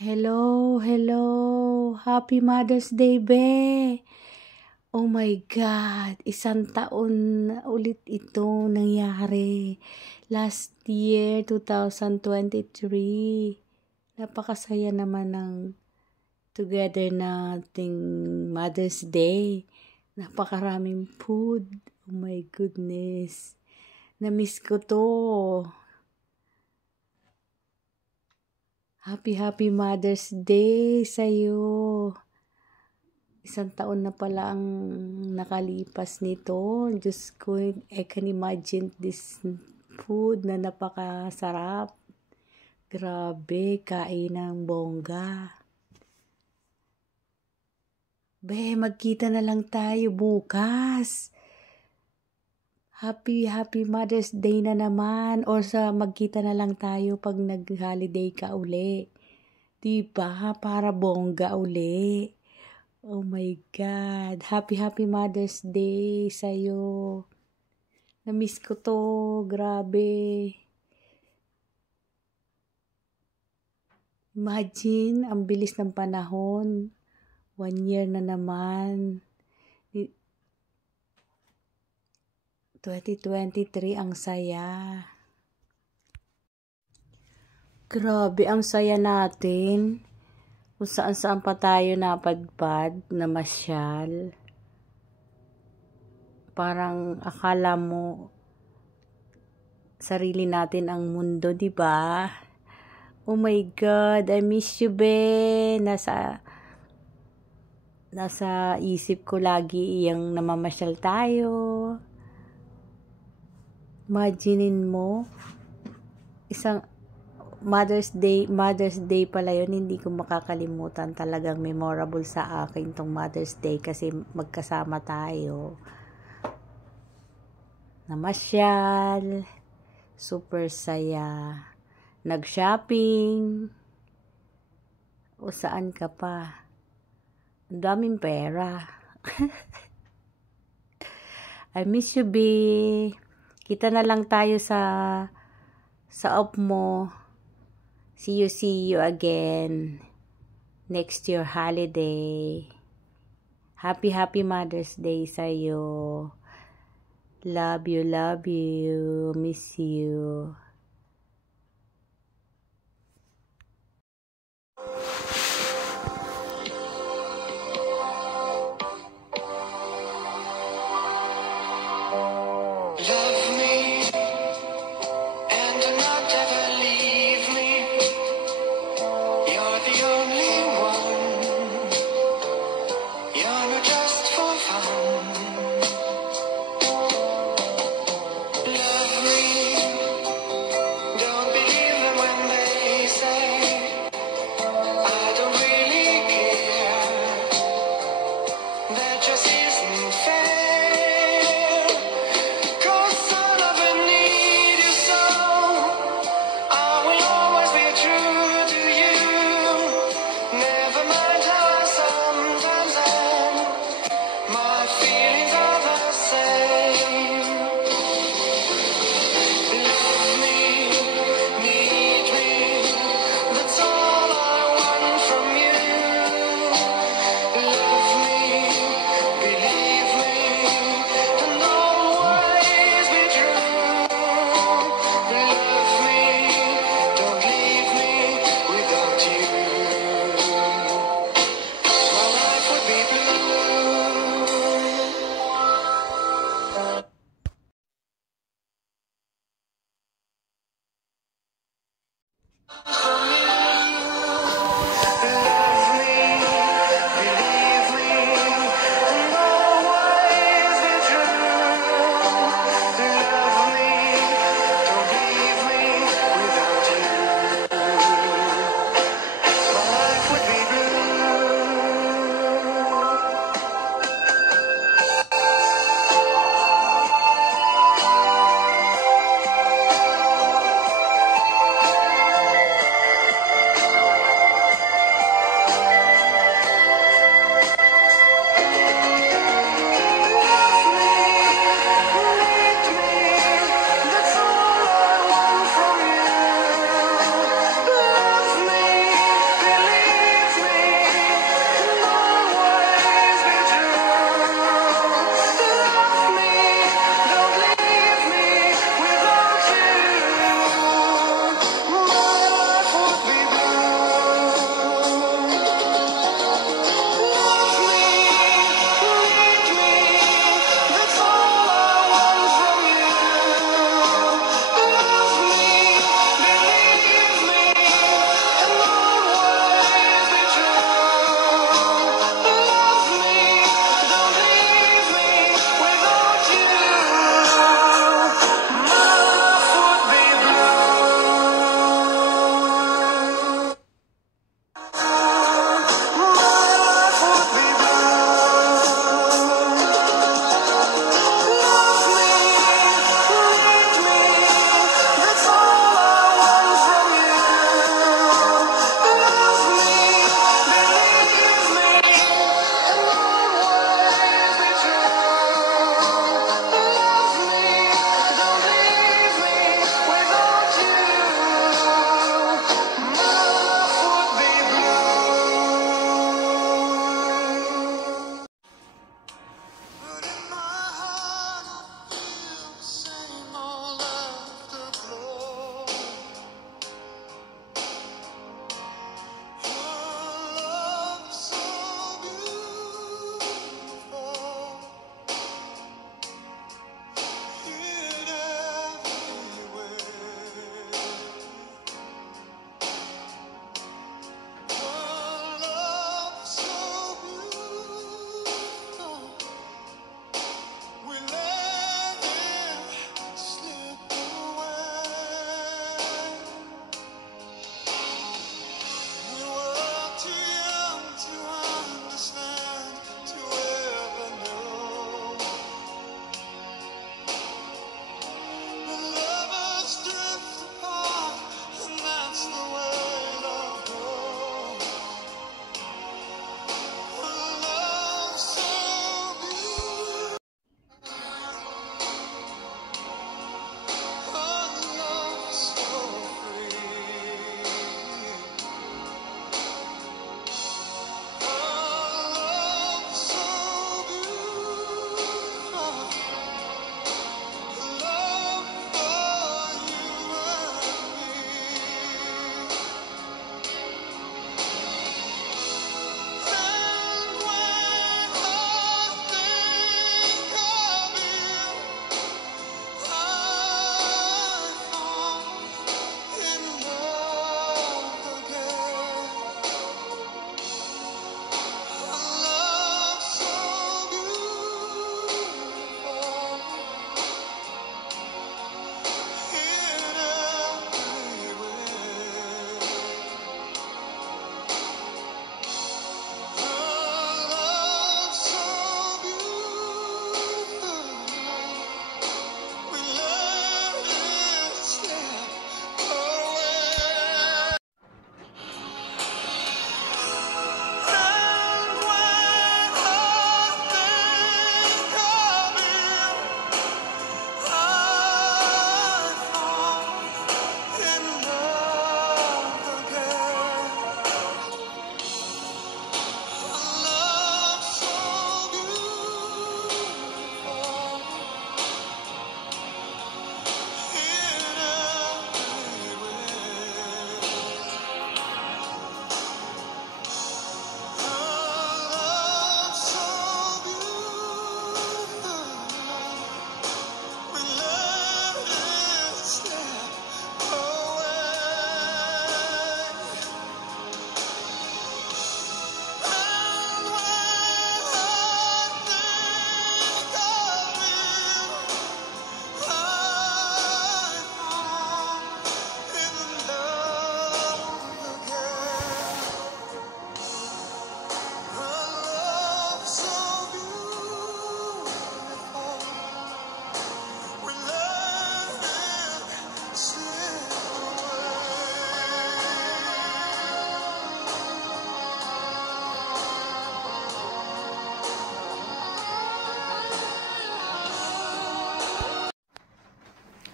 Hello, hello. Happy Mother's Day, be. Oh my God, isang taon na ulit ito nangyari. Last year, 2023. Napakasaya naman ng together nating Mother's Day. Napakaraming food. Oh my goodness. Na-miss ko to. Happy Mother's Day sa'yo. Isang taon na pala ang nakalipas nito. Diyos ko, I can imagine this food na napakasarap. Grabe, kain ng bongga. Be, magkita na lang tayo bukas. Happy Mother's Day na naman. Or magkita na lang tayo pag nag-holiday ka uli. Diba? Para bongga uli. Oh my God. Happy Mother's Day sa'yo. Na-miss ko to. Grabe. Imagine, ang bilis ng panahon. 1 year na naman. 2023 ang saya. Grabe, ang saya natin. Kung saan pa tayo napadpad na masyal. Parang akala mo sarili natin ang mundo, di ba? Oh my God, I miss you, be. Nasa isip ko lagi yung namamasyal tayo. Imaginein mo, isang Mother's Day pala yun, hindi ko makakalimutan. Talagang memorable sa akin tong Mother's Day kasi magkasama tayo. Namasyal, super saya, nag-shopping, o saan ka pa. Ang daming pera. I miss you, B. Kita na lang tayo sa off mo. See you again next year holiday. Happy Mother's Day sa'yo. Love you. Miss you. Love me and not ever leave me. You're the only one. You're not just for fun. Love me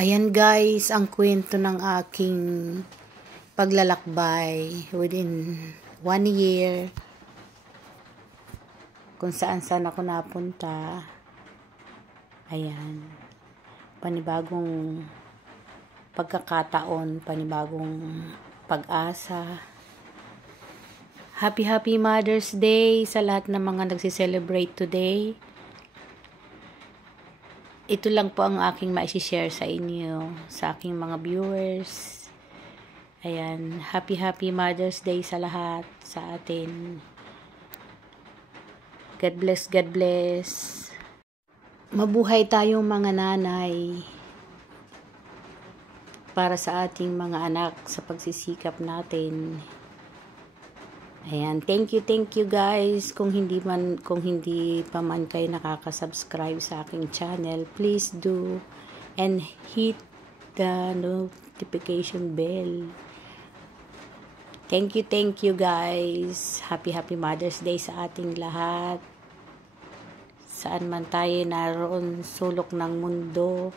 Ayan guys, ang kwento ng aking paglalakbay within 1 year. Kung saan ako napunta. Ayan. Panibagong pagkakataon, panibagong pag-asa. Happy Mother's Day sa lahat ng mga nagsi-celebrate today. Ito lang po ang aking ma-share sa inyo, sa aking mga viewers. Ayan, happy Mother's Day sa lahat, sa atin. God bless, God bless. Mabuhay tayong mga nanay para sa ating mga anak sa pagsisikap natin. Ayan, thank you guys. Kung hindi pa man kayo nakaka-subscribe sa aking channel, please do and hit the notification bell. Thank you guys. Happy Mother's Day sa ating lahat. Saan man tayo naroon sulok ng mundo,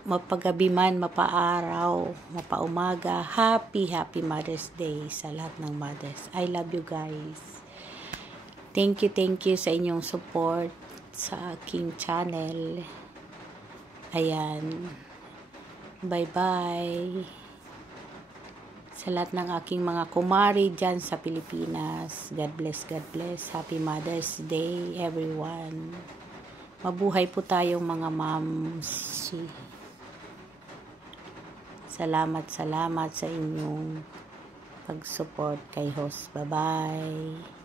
mapagabi man, mapaaraw, mapaumaga, happy Mother's Day sa lahat ng mothers. I love you guys. Thank you sa inyong support sa aking channel. Ayan. Bye. Sa lahat ng aking mga kumari dyan sa Pilipinas. God bless. Happy Mother's Day, everyone. Mabuhay po tayong mga moms. Salamat sa inyong pag-support kay host. Bye-bye.